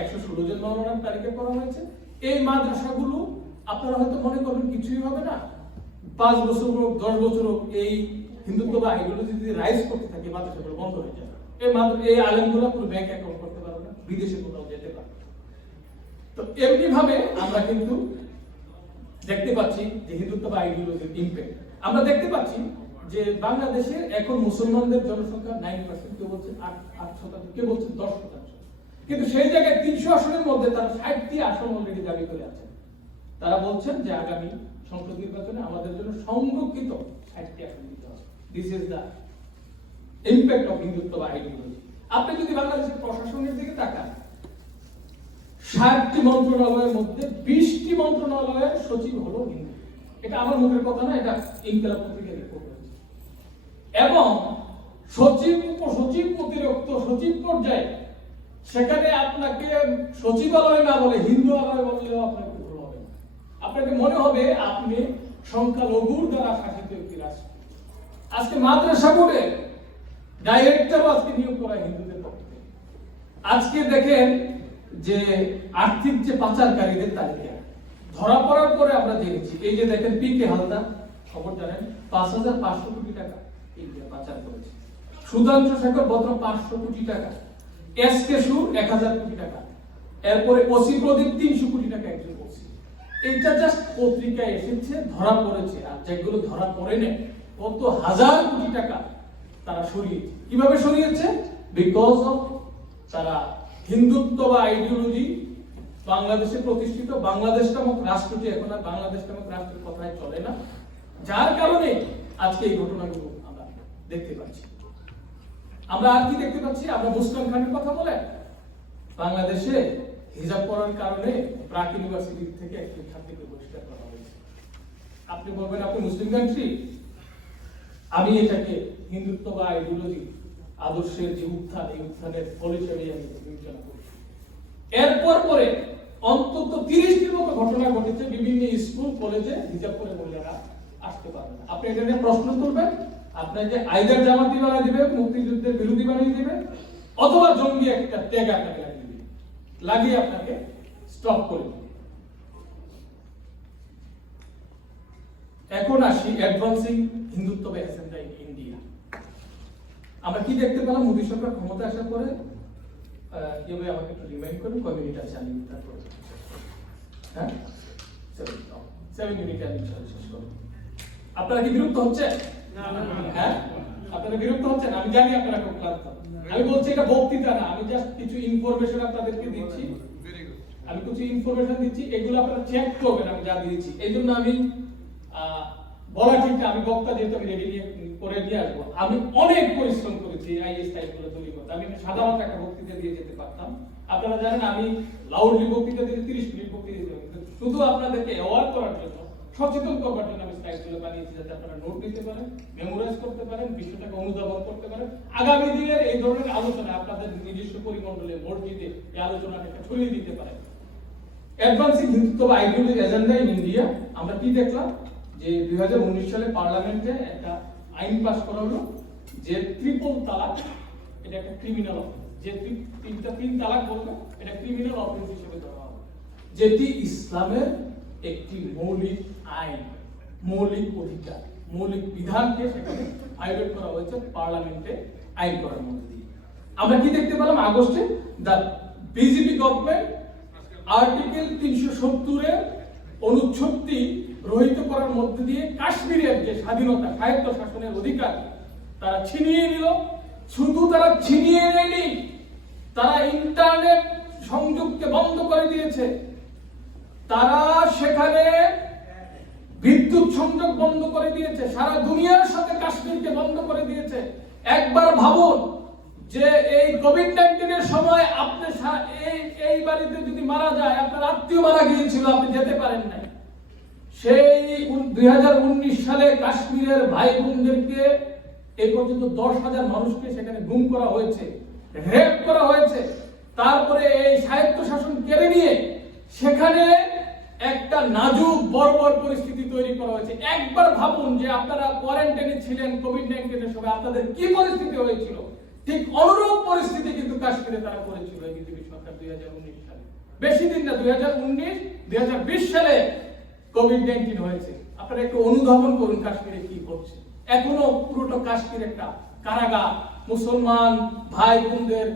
116 জন মাওলানার তালিকা করা হয়েছে। এই মাদ্রাসাগুলো আপনারা হয়তো মনে করবেন কিছুই হবে না, 5 বছর হোক 10 বছর হোক, এই হিন্দুত্ব বা আইডিওলজি যদি রাইজ করতে থাকে মাদ্রাসাগুলো বন্ধ হয়ে যাবে। এই আলেমগুলো কোনো ব্যাংক অ্যাকাউন্ট করতে পারবে না, বিদেশে কোথাও যেতে পারবে। তো এমনি ভাবে আমরা কিন্তু দেখতে পাচ্ছি যে হিন্দুত্ব বা আইডিওলজির ইম্প্যাক্ট। আমরা দেখতে পাচ্ছি যে বাংলাদেশে এখন মুসলমানদের জনসংখ্যা 9%, কেউ বলছেন 8%, কেউ বলছেন 10%, কিন্তু সেই জায়গায় 300 আসনের মধ্যে তারা 60টি আসন অলরেডি দাবি করে আছেন। তারা বলছেন যে আগামী সংসদ নির্বাচনে আমাদের জন্য সংরক্ষিত 60টি আসন দিতে হবে। This is the impact of Hindutva বা আইডিওলজি। আপনি যদি বাংলাদেশের প্রশাসনের দিকে তাকান, 60টি মন্ত্রণালয়ের মধ্যে 20টি মন্ত্রণালয়ের সচিব হলো হিন্দু। এটা আমার মুখের কথা না, এটা ইনকিলাব পত্রিকায় রিপোর্ট হয়েছে। এবং সচিব, উপসচিব, অতিরিক্ত সচিব পর্যায়ে সেখানে আপনাকে সচিবালয় না বলে হিন্দুয়ালয় বললেও আপনাকে ভুল হবে। আপনাকে মনে হবে আপনি সংখ্যালঘুর দ্বারা শাসিত একটি রাষ্ট্র। আজকে মাদ্রাসা বোর্ডে ডাইরেক্টর আজকে নিয়োগ করা হিন্দুদের পক্ষে। আজকে দেখেন যে আর্থিক যে পাচারকারীদের তালিকা ধরা পড়ার পরে আমরা জেনেছি, এই যে দেখেন পিকে হালদার, খবর জানেন, 5500 কোটি টাকা ইন্ডিয়া পাচার করেছে। সুধাংশু শেখর বদ্র 500 কোটি টাকা, এসকে সুর 1000 কোটি টাকা, এরপরে ওসি প্রদীপ 300 কোটি টাকা একজন ওসি। এটা জাস্ট পত্রিকায় এসেছে, ধরা পড়েছে। আর যেগুলো ধরা পড়ে নেই, কত হাজার কোটি টাকা তারা সরিয়েছে। কিভাবে সরিয়েছে? বিকজ অফ তারা হিন্দুত্ব বা আইডিওলজি বাংলাদেশে প্রতিষ্ঠিত। বাংলাদেশ নামক রাষ্ট্রটি এখন আর বাংলাদেশ নামক রাষ্ট্রের কথাই চলে না, যার কারণে আজকে এই ঘটনাগুলো আমরা দেখতে পাচ্ছি। আমরা আর কি দেখতে পাচ্ছি? আমরা মুসকান খানের কথা বলে বাংলাদেশে হিজাব পরার কারণে প্রাক ইউনিভার্সিটি থেকে একটি ছাত্রীকে বহিষ্কার করা হয়েছে। আপনি বলবেন আপনি মুসলিম কান্ট্রি, আমি এটাকে হিন্দুত্ব বা আইডিওলজি আদর্শের যে উত্থান, এই উত্থানের ফল হিসেবে আমি বিবেচনা করি। এরপর পরে অন্তত 30টির মতো ঘটনা ঘটেছে বিভিন্ন স্কুল কলেজে হিজাব পরে মহিলারা আসতে পারবে না। আপনি এটা নিয়ে প্রশ্ন তুলবেন, আপনাকে আইদার জামাতি বানিয়ে দিবে, মুক্তিযুদ্ধের বিরোধী বানিয়ে দিবে, অথবা জঙ্গি একটা ট্যাগ আপনাকে লাগিয়ে দিবে, লাগিয়ে আপনাকে স্টপ করে দিবে। এখন আসি অ্যাডভান্সিং হিন্দুত্ব বা এজেন্ডা ইন ইন্ডিয়া। আমরা কি দেখতে পেলাম? মোদী সরকার ক্ষমতা আসার পরে, আমাকে একটু রিমাইন্ড করুন, কয় মিনিট আছে আমি তারপরে। হ্যাঁ 7 মিনিটে আমি শেষ করব। আপনারা কি বিরক্ত হচ্ছেন? হ্যাঁ, আপনারা বিরক্ত হচ্ছেন? আমি জানি আপনারা খুব ক্লান্ত। আমি বলছি এটা বক্তৃতা না, আমি জাস্ট কিছু ইনফরমেশন আপনাদেরকে দিচ্ছি। আমি কিছু ইনফরমেশন দিচ্ছি, এগুলো আপনারা চেক করবেন আমি যা দিয়েছি। এই জন্য আমি বলা ঠিক না, আমি বক্তা যেহেতু আমি রেডি করে নিয়ে আসবো। আমি অনেক পরিশ্রম করেছি আইএস টাইপগুলো তৈরি করতে। আমি সাধারণত একটা বক্তৃতা দিয়ে যেতে পারতাম। আপনারা জানেন আমি লাউডলি বক্তৃতা দিতে 30 মিনিট বক্তৃতা দিতে, শুধু আপনাদেরকে অ্যাওয়ার করার জন্য, সচেতন করবার জন্য আমি স্লাইডগুলো বানিয়েছি, যাতে আপনারা নোট নিতে পারেন, মেমোরাইজ করতে পারেন, বিষয়টাকে অনুধাবন করতে পারেন। আগামী দিনের এই ধরনের আলোচনা আপনাদের নিজস্ব পরিমণ্ডলে, মসজিদে এই আলোচনাটা ছড়িয়ে দিতে পারেন। Advancing Hindutva ideology agenda in India, আমরা কি দেখলাম যে 2019 সালে পার্লামেন্টে একটা আইন পাস করা হলো যে ট্রিপল তালাক এটা একটা ক্রিমিনাল অফেন্স, যে তিন তালাক বলবে এটা ক্রিমিনাল অফেন্স হিসেবে ধরা হবে, যেটি ইসলামের একটি মৌলিক আইন, মৌলিক অধিকার, মৌলিক বিধানকে সেখানে ভায়োলেট করা হয়েছে পার্লামেন্টে আইন করার মধ্যে দিয়ে। আমরা কি দেখতে পেলাম আগস্টে দ্য বিজেপি গভর্নমেন্ট আর্টিকেল 370 এর অনুচ্ছেদটি রহিত করার মধ্যে দিয়ে কাশ্মীরের যে স্বাধীনতা, স্বায়ত্ত শাসনের অধিকার তারা ছিনিয়ে নিল। শুধু তারা ছিনিয়ে নেয়নি, তারা ইন্টারনেট সংযোগকে বন্ধ করে দিয়েছে, তারা সেখানে বিদ্যুৎ সংযোগ বন্ধ করে দিয়েছে, সারা দুনিয়ার সাথে কাশ্মীরকে বন্ধ করে দিয়েছে। একবার ভাবুন যে এই কোভিড-19 এর সময় আপনি এই বাড়িতে যদি মারা যায়, আপনার আত্মীয় মারা গিয়েছিল, আপনি যেতে পারেন নাই। সেই 2019 সালে কাশ্মীরের ভাই বোনদেরকে এই পর্যন্ত 10,000 মানুষকে সেখানে গুম করা হয়েছে, রেপ করা হয়েছে। তারপরে এই স্বায়ত্ত শাসন কেড়ে নিয়ে সেখানে একটা নাজুক বর্বর পরিস্থিতি তৈরি করা হয়েছে। একবার ভাবুন যে আপনারা কোয়ারেন্টাইনে ছিলেন কোভিড-19 এর সময়, আপনাদের কি পরিস্থিতি হয়েছিল। ঠিক অনুরূপ পরিস্থিতি কিন্তু কাশ্মীরে তারা করেছিল এই বিজেপি সরকার 2019 সালে। বেশি দিন না, 2019-2020 সালে কোভিড-19 হয়েছে। আপনারা একটু অনুধাবন করুন কাশ্মীরে কি হচ্ছে। এখনো পুরোটা কাশ্মীর একটা কারাগার। মুসলমান ভাই বোনদের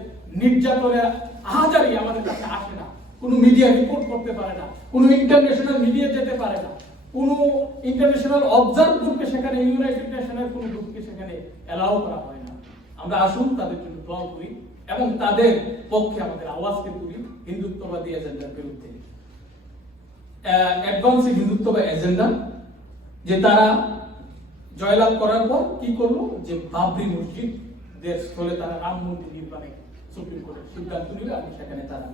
নির্যাতনের আহাজারি আমাদের কাছে আসে না, কোনো মিডিয়া রিপোর্ট করতে পারে না, কোনো ইন্টারন্যাশনাল মিডিয়া যেতে পারে না, কোনো ইন্টারন্যাশনাল অবজার্ভ গ্রুপকে সেখানে, ইউনাইটেড নেশনের কোনো গ্রুপকে সেখানে এলাও করা হয় না। আমরা আসুন তাদের জন্য দোয়া করি এবং তাদের পক্ষে আমাদের আওয়াজকে তুলি হিন্দুত্ববাদী এজেন্ডার বিরুদ্ধে। অ্যাডভান্সিং হিন্দুত্ববাদী এজেন্ডা যে তারা জয়লাভ করার পর কি করলো, যে বাবরি মসজিদের স্থলে তারা রাম মন্দির নির্মাণে সুপ্রিম কোর্টের সিদ্ধান্ত নিল এবং সেখানে তারা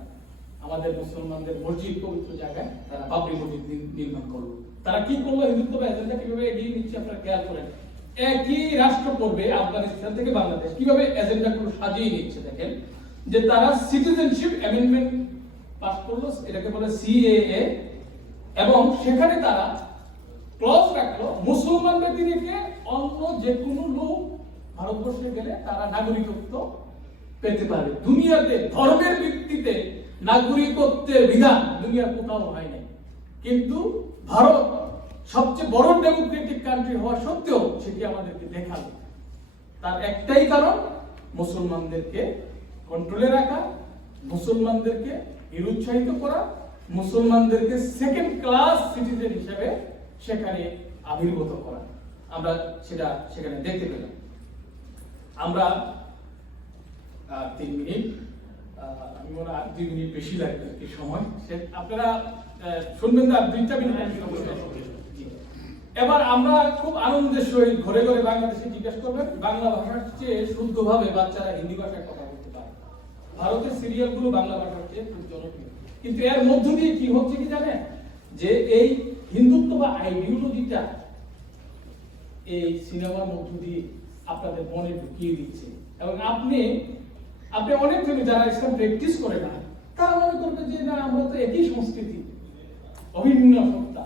আমাদের মুসলমানদের মসজিদ, পবিত্র জায়গায় তারা বাবরি মসজিদ নির্মাণ করলো। তারা কি করলো, হিন্দুত্ববাদী এজেন্ডা কিভাবে এগিয়ে নিচ্ছে আপনারা খেয়াল করেন। একই রাষ্ট্র করবে আফগানিস্তান থেকে বাংলাদেশ, কিভাবে এজেন্ডাগুলো সাজিয়ে নিচ্ছে দেখেন। যে তারা সিটিজেনশিপ অ্যামেন্ডমেন্ট পাস করলো, এটাকে বলে সিএএ, এবং সেখানে তারা ক্লজ রাখলো মুসলমান ব্যক্তিদেরকে অন্য যে কোনো লোক ভারতবর্ষে গেলে তারা নাগরিকত্ব পেতে পারবে। দুনিয়াতে ধর্মের ভিত্তিতে নাগরিকত্বের বিধান দুনিয়ার কোথাও হয় নাই, কিন্তু ভারত সবচেয়ে বড় ডেমোক্রেটিক কান্ট্রি হওয়া সত্ত্বেও সেটি আমাদেরকে দেখালো। তার একটাই কারণ, মুসলমানদেরকে কন্ট্রোলে রাখা, মুসলমানদেরকে নিরুৎসাহিত করা, মুসলমানদেরকে সেকেন্ড ক্লাস সিটিজেন হিসেবে সেখানে আবির্ভূত করা। আমরা সেটা সেখানে দেখতে পেলাম। আমরা 3 মিনিট, আমি মনে হয় 2 মিনিট বেশি লাগবে এই সময়, আপনারা শুনবেন না, 2টা মিনিট। এবার আমরা খুব আনন্দের সহিত ঘরে ঘরে বাংলাদেশে জিজ্ঞেস করবেন, বাংলা ভাষার চেয়ে শুদ্ধভাবে বাচ্চারা হিন্দি ভাষায় কথা বলতে পারে। ভারতের সিরিয়ালগুলো বাংলা ভাষার চেয়ে খুব জনপ্রিয়, কিন্তু এর মধ্য দিয়ে কি হচ্ছে কি জানেন, যে এই হিন্দুত্ব বা আইডিওলজিটা এই সিনেমার মধ্য দিয়ে আপনাদের মনে ঢুকিয়ে দিচ্ছে। এবং আপনি অনেক জনে যারা ইসলাম প্র্যাকটিস করে না, তারা মনে করবে যে না, আমরা তো একই সংস্কৃতি, অভিন্ন সত্তা।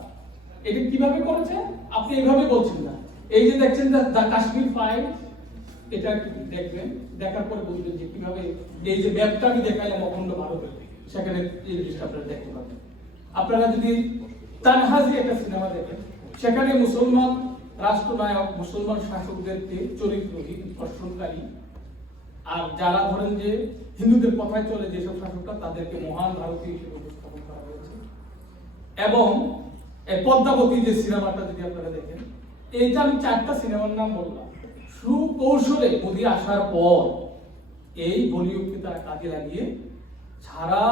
এটা কিভাবে করেছে আপনি এইভাবে বলছেন না। এই যে দেখছেন দ্য কাশ্মীর ফাইল, এটা দেখবেন, দেখার পরে বুঝবেন যে কিভাবে এই যে ম্যাপটা আমি দেখাইলাম অখণ্ড ভারতের, সেখানে এই জিনিসটা আপনারা দেখতে পাবেন। আপনারা যদি তানহাজি একটা সিনেমা দেখেন, সেখানে মুসলমান রাষ্ট্রনায়ক মুসলমান শাসকদেরকে চরিত্রহীন, ধর্ষণকারী, আর যারা ধরেন যে হিন্দুদের কথায় চলে যেসব শাসকরা, তাদেরকে মহান ভারতীয় হিসেবে উপস্থাপন করা হয়েছে। এবং পদ্মাবতী যে সিনেমাটা যদি আপনারা দেখেন, এইটা আমি 4টা সিনেমার নাম বললাম। সুকৌশলে মোদি আসার পর এই বলিউডকে তারা কাজে লাগিয়ে সারা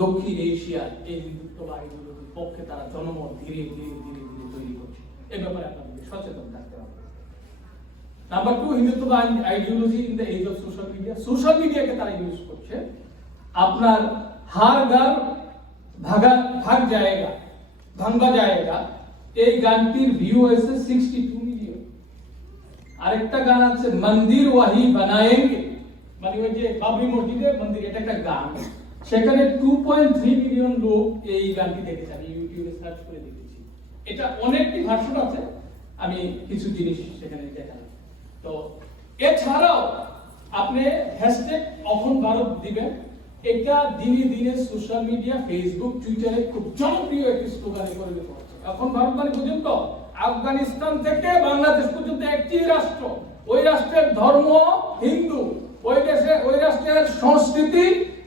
দক্ষিণ এশিয়ার এই হিন্দুত্ববাদীগুলোর পক্ষে তারা জনমত ধীরে ধীরে ধীরে ধীরে তৈরি করছে। এই ব্যাপারে আপনাদের সচেতন থাকতে হবে। নাম্বার 2, হিন্দুত্ববাদ ideology in the age of social media. Social মিডিয়াকে তারা ইউজ করছে আপনার হার গার ভাগ জায়গা ভাঙ্গা জায়গা, এই গানটির ভিউ হয়েছে 62 মিলিয়ন। আরেকটা গান আছে মন্দির ওয়াহি বানায়েঙ্গে, মানে ওই যে বাবরি মসজিদে মন্দির, এটা একটা গান, সেখানে 2.3 মিলিয়ন লোক এই গানটি দেখেছে। আমি ইউটিউবে সার্চ করে দেখেছি। এটা অনেকটি ভার্সন আছে, আমি কিছু জিনিস সেখানে দেখালাম। তো এছাড়াও আপনি হ্যাশট্যাগ অখন ভারত দিবেন। এটা দিনে দিনে সোশ্যাল মিডিয়া, ফেসবুক, টুইটারে খুব জনপ্রিয় একটি স্লোগানে পরিণত হচ্ছে। এখন ভারত মানে বুঝুন তো, আফগানিস্তান থেকে বাংলাদেশ পর্যন্ত একটি রাষ্ট্র, ওই রাষ্ট্রের ধর্ম হিন্দু, ওই রাষ্ট্রের সংস্কৃতি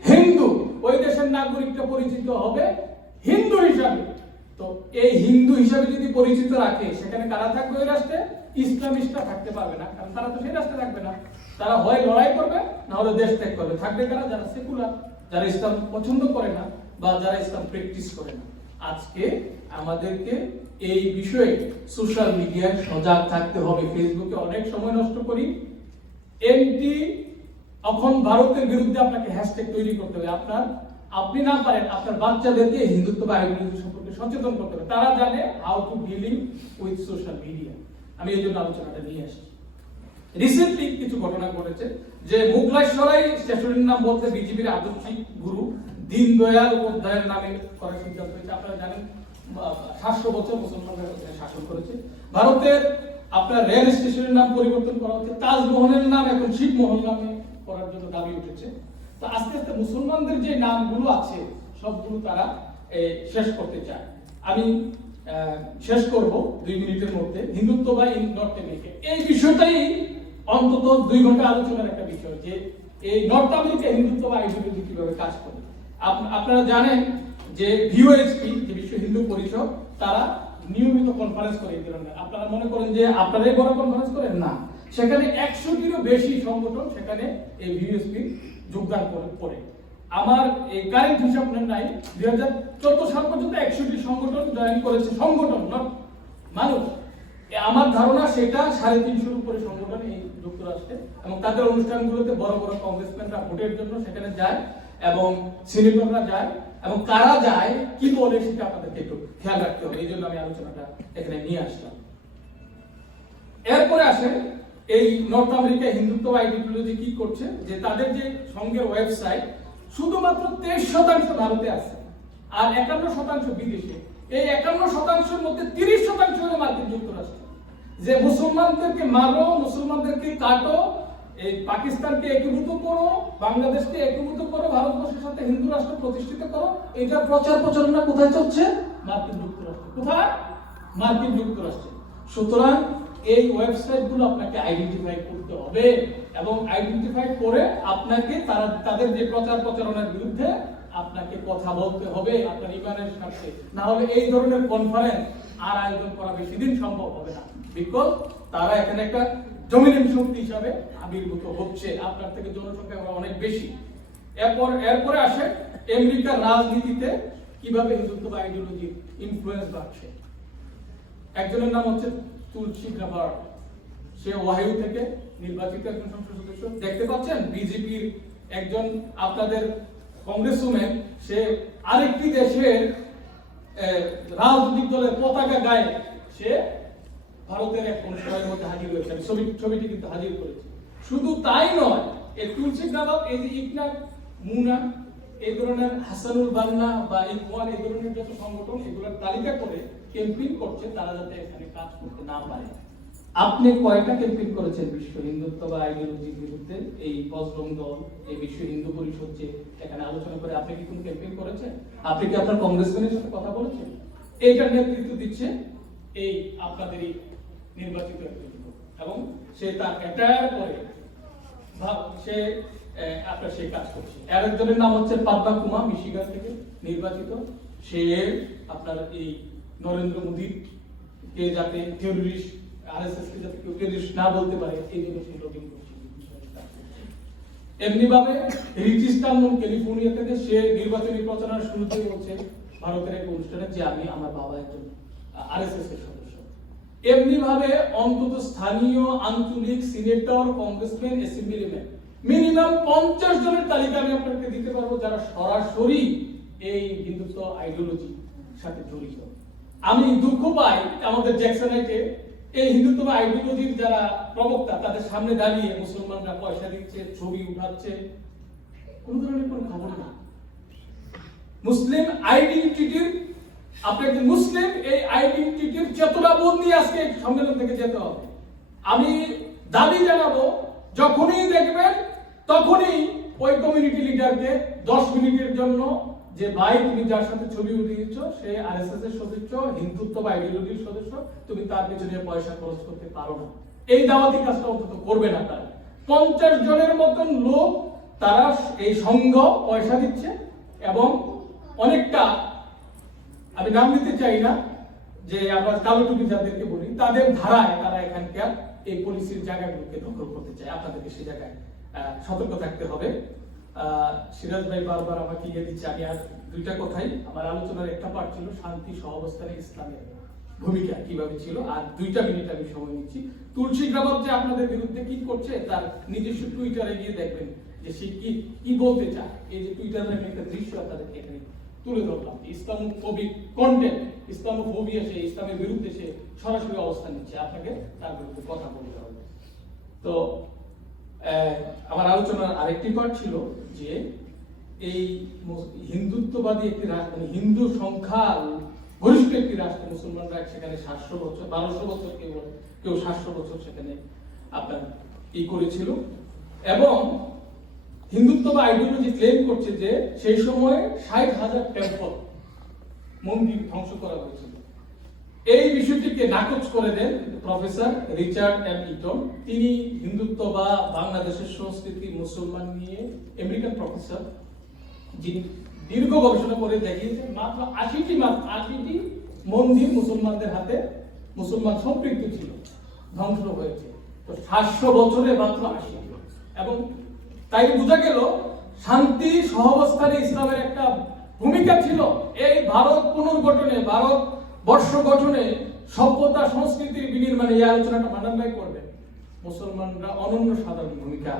হিন্দু, ওই দেশের নাগরিকটা পরিচিত হবে হিন্দু হিসাবে। তো এই হিন্দু হিসাবে যদি পরিচিত রাখে, সেখানে কারা থাকবে ওই রাষ্ট্রে? ইসলামিস্টরা থাকতে পারবে না, কারণ তারা তো সেই রাষ্ট্রে থাকবে না। তারা হয় লড়াই করবে, না হলে দেশ ত্যাগ করবে। থাকবে কারা? যারা সেকুলার, যারা ইসলাম পছন্দ করে না বা যারা ইসলাম প্র্যাকটিস করে না। আজকে আমাদেরকে এই বিষয়ে সোশ্যাল মিডিয়ায় সজাগ থাকতে হবে। ফেসবুকে অনেক সময় নষ্ট করি। এমটি এখন ভারতের বিরুদ্ধে আপনাকে হ্যাশট্যাগ তৈরি করতে হবে। আপনি না পারেন, আপনার বাচ্চাদেরকে হিন্দুত্ব বা আইডিওলজি সম্পর্কে সচেতন করতে হবে। তারা জানে how to dealing with social media. আমি এই জন্য আলোচনাটা নিয়ে আসি। রিসেন্টলি কিছু ঘটনা ঘটেছে যে মুগলাইসরাই স্টেশনের নাম বলতে বিজেপির আদর্শিক গুরু দীনদয়াল উপাধ্যায়ের নামে করার সিদ্ধান্ত হয়েছে। আপনারা জানেন 700 বছর মুসলমানরা শাসন করেছে। ভারতের আপনার রেল স্টেশনের নাম পরিবর্তন করা হচ্ছে, তাজমহলের নাম এখন শিবমহল নামে করার জন্য দাবি উঠেছে। তো আস্তে আস্তে মুসলমানদের যে নামগুলো আছে সবগুলো তারা শেষ করতে চায়। আমি শেষ করব 2 মিনিটের মধ্যে। হিন্দুত্ব বা নর্থ আমেরিকা, এই বিষয়টাই অন্তত 2 ঘন্টা আলোচনার একটা বিষয়, যে এই নর্থ আমেরিকা হিন্দুত্ব বা আইডিওলজি কিভাবে কাজ করে। আপনারা জানেন যে ভিওএসপি, যে বিশ্ব হিন্দু পরিষদ, তারা নিয়মিত কনফারেন্স করে এই ধরনের। আপনারা মনে করেন যে আপনারাই বড় কনফারেন্স করেন না, সেখানে 100টিরও বেশি সংগঠন সেখানে এই ভিওএসপি যোগদান করে। আমার এই কারেন্ট হিসাব নাই, 2014 সাল পর্যন্ত 100টি সংগঠন জয়েন করেছে। সংগঠন না মানুষ। আমার ধারণা সেটা 350-এর উপরে সংগঠন এই যুক্তরাষ্ট্রে, এবং তাদের অনুষ্ঠানগুলোতে বড় বড় কংগ্রেসম্যানরা ভোটের জন্য সেখানে যায় এবং সিনেটররা যায়, এবং কারা যায় কি বলে সেটা আপনাদেরকে একটু খেয়াল রাখতে হবে। এই জন্য আমি আলোচনাটা এখানে নিয়ে আসলাম। এরপরে আসে এই নর্থ আমেরিকা হিন্দুত্ব আইডিওলজি কি করছে, যে তাদের যে সংঘের ওয়েবসাইট শুধুমাত্র 23% ভারতে আছে আর 51% বিদেশে। এই 51%-এর মধ্যে 30% হলো মার্কিন যুক্তরাষ্ট্র। যে মুসলমানদেরকে মারো, মুসলমানদেরকে কাটো, এই পাকিস্তানকে একীভূত করো, বাংলাদেশকে একীভূত করো, ভারতবর্ষের সাথে হিন্দু রাষ্ট্র প্রতিষ্ঠিত করো, এটা প্রচার প্রচারণা কোথায় চলছে? মার্কিন যুক্তরাষ্ট্রে। কোথায়? মার্কিন যুক্তরাষ্ট্রে। সুতরাং এই ওয়েবসাইটগুলো আপনাকে আইডেন্টিফাই করতে হবে, এবং আইডেন্টিফাই করে আপনাকে তাদের যে প্রচার প্রচারণার বিরুদ্ধে আপনাকে কথা বলতে হবে আপনার ইমানের সাথে। না হলে এই ধরনের কনফারেন্স আর আয়োজন করা বেশি দিন সম্ভব হবে না, বিকজ তারা এখানে একটা ডমিনেন্ট শক্তি হিসাবে আবির্ভূত হচ্ছে। আপনার থেকে জনসংখ্যা অনেক বেশি। এরপরে আসে আমেরিকার রাজনীতিতে কিভাবে হিন্দুত্ব বা আইডিওলজি ইনফ্লুয়েন্স বাড়ছে। একজনের নাম হচ্ছে তুলসী গ্যাবার্ড। সে ওহাইও থেকে নির্বাচিত একজন সংসদ সদস্য। দেখতে পাচ্ছেন বিজেপির একজন আপনাদের কংগ্রেসম্যান, সে আরেকটি দেশের রাজনৈতিক দলের পতাকা গায়ে সে ভারতের এক অনুষ্ঠানের মধ্যে হাজির হয়েছে। ছবিটি কিন্তু হাজির করেছে। শুধু তাই নয়, এই তুলসী গ্যাবার্ড, এই যে ইকনা মুনা, এই ধরনের হাসানুল বান্না বা ইকওয়ান, এই ধরনের যত সংগঠন, এগুলোর তালিকা করে ক্যাম্পেইন করছে তারা যাতে এখানে কাজ করতে না পারে। আপনি কয়টা ক্যাম্পেইন করেছেন বিশ্ব হিন্দুত্ব বা আইডিওলজির বিরুদ্ধে? এই বজরং দল, এই বিশ্ব হিন্দু পরিষদ যে এখানে আলোচনা করে, আপনি কি কোনো ক্যাম্পেইন করেছেন? আপনি কি আপনার কংগ্রেসম্যানের সাথে কথা বলেছেন? এইটার নেতৃত্ব দিচ্ছে এই আপনাদেরই নির্বাচিত একজন লোক, এবং সে তার এটার পরে সে আপনার সেই কাজ করছে। আরেকজনের নাম হচ্ছে পাদ্মা কুমা, মিশিগান থেকে নির্বাচিত। সে আপনার এই নরেন্দ্র মোদী কে যাতে টেররিস্ট, আরএসএস কে যাতে কেউ টেররিস্ট না বলতে পারে এই জন্য সে লবিং করছে। এমনি ভাবে রিচি স্টালম্যান ক্যালিফোর্নিয়া থেকে সে নির্বাচনী প্রচারণার শুরুতে বলছে ভারতের এক অনুষ্ঠানে যে আমি আমার বাবা একজন আরএসএস এর সদস্য। এমনি ভাবে অন্তত স্থানীয় আঞ্চলিক সিনেটর, কংগ্রেসম্যান, অ্যাসেম্বলিম্যান মিনিমাম 50 জনের তালিকা আমি আপনাকে দিতে পারবো যারা সরাসরি এই হিন্দুত্ব আইডিওলজির সাথে জড়িত। আমি দুঃখ পাই আমাদের জ্যাকসনাইটে এই হিন্দুত্ব আইডিওলজির যারা প্রবক্তা তাদের সামনে দাঁড়িয়ে মুসলমানরা পয়সা দিচ্ছে, ছবি উঠাচ্ছে, কোন ধরনের কোনো খবর না। মুসলিম আইডেন্টিটির, আপনি একজন মুসলিম, এই আইডেন্টিটির চেতনা বোধ নিয়ে আজকে সম্মেলন থেকে যেতে হবে। আমি দাবি জানাবো যখনই দেখবেন তখনই ওই কমিউনিটি লিডারকে 10 মিনিটের জন্য যে ভাই তুমি যার সাথে ছবি উঠিয়েছ সে আরএসএস এর সদস্য, হিন্দুত্ব বা আইডিওলজির সদস্য, তুমি তার পেছনে পয়সা খরচ করতে পারো না, এই দাওয়াতি কাজটা অন্তত করবেন আপনারা। 50 জনের মতন লোক তারা এই সংঘ পয়সা দিচ্ছে এবং অনেকটা, আমি নাম দিতে চাই না, যে আমরা কালো টুপি যাদেরকে বলি তাদের ধারায় তারা এখানকার এই পলিসির জায়গাগুলোকে দখল করতে চায়। আপনাদেরকে সেই জায়গায় সতর্ক থাকতে হবে। সিরাজ ভাই বারবার আমাকে ইয়ে দিচ্ছে, আমি আর দুইটা কথাই, আমার আলোচনার একটা পার্ট ছিল শান্তি সহাবস্থানে ইসলামের ভূমিকা কিভাবে ছিল, আর 2 মিনিট আমি সময় নিচ্ছি। তুলসী গ্রামত যে আপনাদের বিরুদ্ধে কি করছে তার নিজস্ব টুইটারে গিয়ে দেখবেন যে সে কি বলতে চায়। এই যে টুইটারের একটা দৃশ্য আপনাদেরকে এখানে তুলে ধরলাম। ইসলামোফোবিক কন্টেন্ট, ইসলামোফোবিয়া, সে ইসলামের বিরুদ্ধে সে সরাসরি অবস্থান নিচ্ছে, আপনাকে তার বিরুদ্ধে কথা বলতে হবে। তো আমার আলোচনার আরেকটি পার্ট ছিল যে এই হিন্দুত্ববাদী একটি রাষ্ট্র, মানে হিন্দু সংখ্যা গরিষ্ঠ একটি রাষ্ট্র, মুসলমানরা সেখানে 700 বছর, 1200 বছর, কেউ 700 বছর সেখানে আপনার করেছিল। এবং হিন্দুত্ব বা আইডিওলজি ক্লেম করছে যে সেই সময় 60,000 টেম্পল, মন্দির ধ্বংস করা হয়েছিল। এই বিষয়টিকে নাকচ করে দেন প্রফেসর রিচার্ড এম ইটন। তিনি হিন্দুত্ব বা বাংলাদেশের সংস্কৃতি, মুসলমান নিয়ে আমেরিকান প্রফেসর, যিনি দীর্ঘ গবেষণা করে দেখিয়েছেন মাত্র 80টি মন্দির মুসলমানদের হাতে, মুসলমান সম্পৃক্ত ছিল, ধ্বংস হয়েছে। তো 700 বছরে মাত্র 80। এবং তাই বোঝা গেল শান্তি সহাবস্থানে ইসলামের একটা ভূমিকা ছিল। এই ভারত পুনর্গঠনে, ভারত বর্ষ গঠনে, সভ্যতা সংস্কৃতির বিনির্মাণে এই আলোচনাটা মানান ভাই করবেন। মুসলমানরা অনন্য সাধারণ ভূমিকা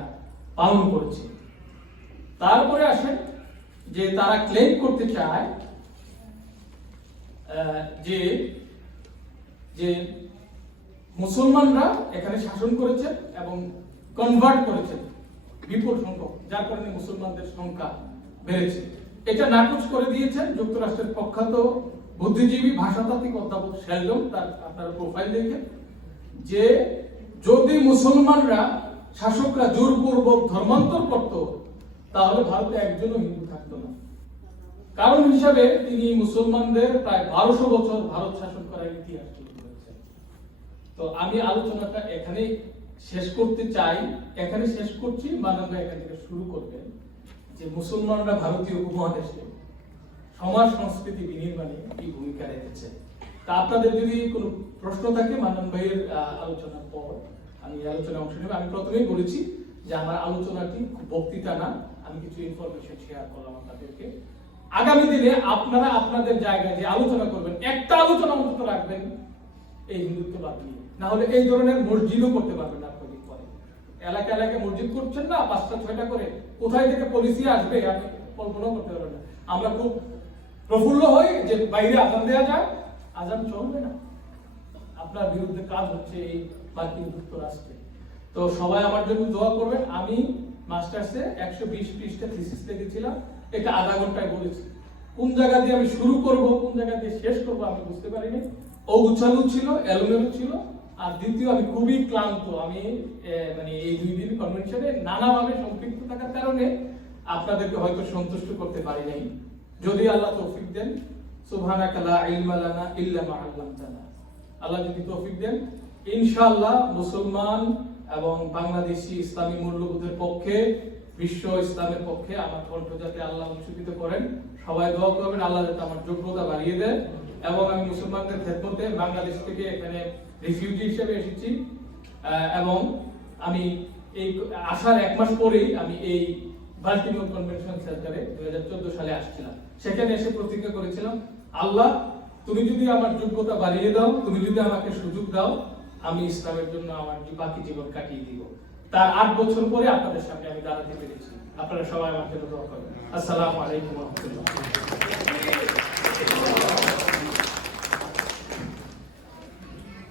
পালন করেছে। তারপরে আসেন যে তারা ক্লেম করতে চায় যে মুসলমানরা এখানে শাসন করেছে এবং কনভার্ট করেছে বিপুল সংখ্যক, যার কারণে মুসলমানদের সংখ্যা বেড়েছে। এটা নাকচ করে দিয়েছেন যুক্তরাষ্ট্রের প্রখ্যাত বুদ্ধিজীবী ভাষাতাত্ত্বিক অধ্যাপক শেলডন। তার আপনার প্রোফাইল দেখেন যে যদি মুসলমানরা, শাসকরা জোরপূর্বক ধর্মান্তর করত তাহলে ভারতে একজনও হিন্দু থাকতো না। কারণ হিসাবে তিনি মুসলমানদের প্রায় 1200 বছর ভারত শাসন করার ইতিহাস তুলে ধরেছেন। তো আমি আলোচনাটা এখানে শেষ করতে চাই, এখানে শেষ করছি, মানব এখান থেকে শুরু করবেন যে মুসলমানরা ভারতীয় উপমহাদেশে সমাজ সংস্কৃতি বিনির্মাণে কি ভূমিকা রেখেছে। তা আপনাদের যদি কোনো প্রশ্ন থাকে মানব ভাইয়ের আলোচনার পর আমি আলোচনায় অংশ নেব। আমি প্রথমেই বলেছি যে আমার আলোচনাটি বক্তৃতা না, আমি কিছু ইনফরমেশন শেয়ার করলাম আপনাদেরকে। আগামী দিনে আপনারা আপনাদের জায়গায় যে আলোচনা করবেন, একটা আলোচনা অন্তত রাখবেন এই হিন্দুত্ববাদ নিয়ে, না হলে এই ধরনের মসজিদও করতে পারবেন না। আপনাদের পরে এলাকা এলাকায় মসজিদ করছেন না 5টা 6টা করে, কোথায় থেকে পলিসি আসবে আপনি কল্পনাও করতে পারবেন না। আমরা খুব প্রফুল্ল হই যে বাইরে আজান দেওয়া যায়, আজান চলবে না। আপনার বিরুদ্ধে কাজ হচ্ছে এই মার্কিন যুক্তরাষ্ট্রে। তো সবাই আমার জন্য দোয়া করবেন। আমি মাস্টার্সে 120 পৃষ্ঠা থিসিস লিখেছিলাম, এটা আধা ঘন্টায় বলেছি। কোন জায়গা দিয়ে আমি শুরু করব, কোন জায়গা দিয়ে শেষ করব আমি বুঝতে পারিনি। অগুছালু ছিল, এলোমেলো ছিল। আর দ্বিতীয়, আমি খুবই ক্লান্ত। আমি মানে এই 2 দিন কনভেনশনে নানাভাবে সম্পৃক্ত থাকার কারণে আপনাদেরকে হয়তো সন্তুষ্ট করতে পারি নাই। যদি আল্লাহ তৌফিক দেন, সুবহানাকা লা ইলমা লানা ইল্লা মা আল্লামতানা, আল্লাহ যদি তৌফিক দেন ইনশাআল্লাহ মুসলমান এবং বাংলাদেশী ইসলামী মূল্যবোধের পক্ষে বিশ্ব ইসলামের পক্ষে আমার কণ্ঠ যাতে আল্লাহ উচ্চকিত করেন। সবাই দোয়া করবেন আল্লাহ যাতে আমার যোগ্যতা বাড়িয়ে দেয় এবং আমি মুসলমানদের খেদমতে বাংলাদেশ থেকে এখানে রিফিউজি হিসেবে এসেছি এবং আমি এই আসার 1 মাস পরেই আমি এই বাল্টিমোর কনভেনশন সেন্টারে 2014 সালে আসছিলাম। সেখানে এসে প্রতিজ্ঞা করেছিলাম, আল্লাহ তুমি যদি আমার যোগ্যতা বাড়িয়ে দাও, তুমি যদি আমাকে সুযোগ দাও, আমি ইসলামের জন্য আমার বাকি জীবন কাটিয়ে দিব। তার 8 বছর পরে আপনাদের সামনে আমি দাঁড়াতে পেরেছি। আপনারা সবাই আমার জন্য দোয়া করবেন। আসসালামু আলাইকুম ওয়া রাহমাতুল্লাহ।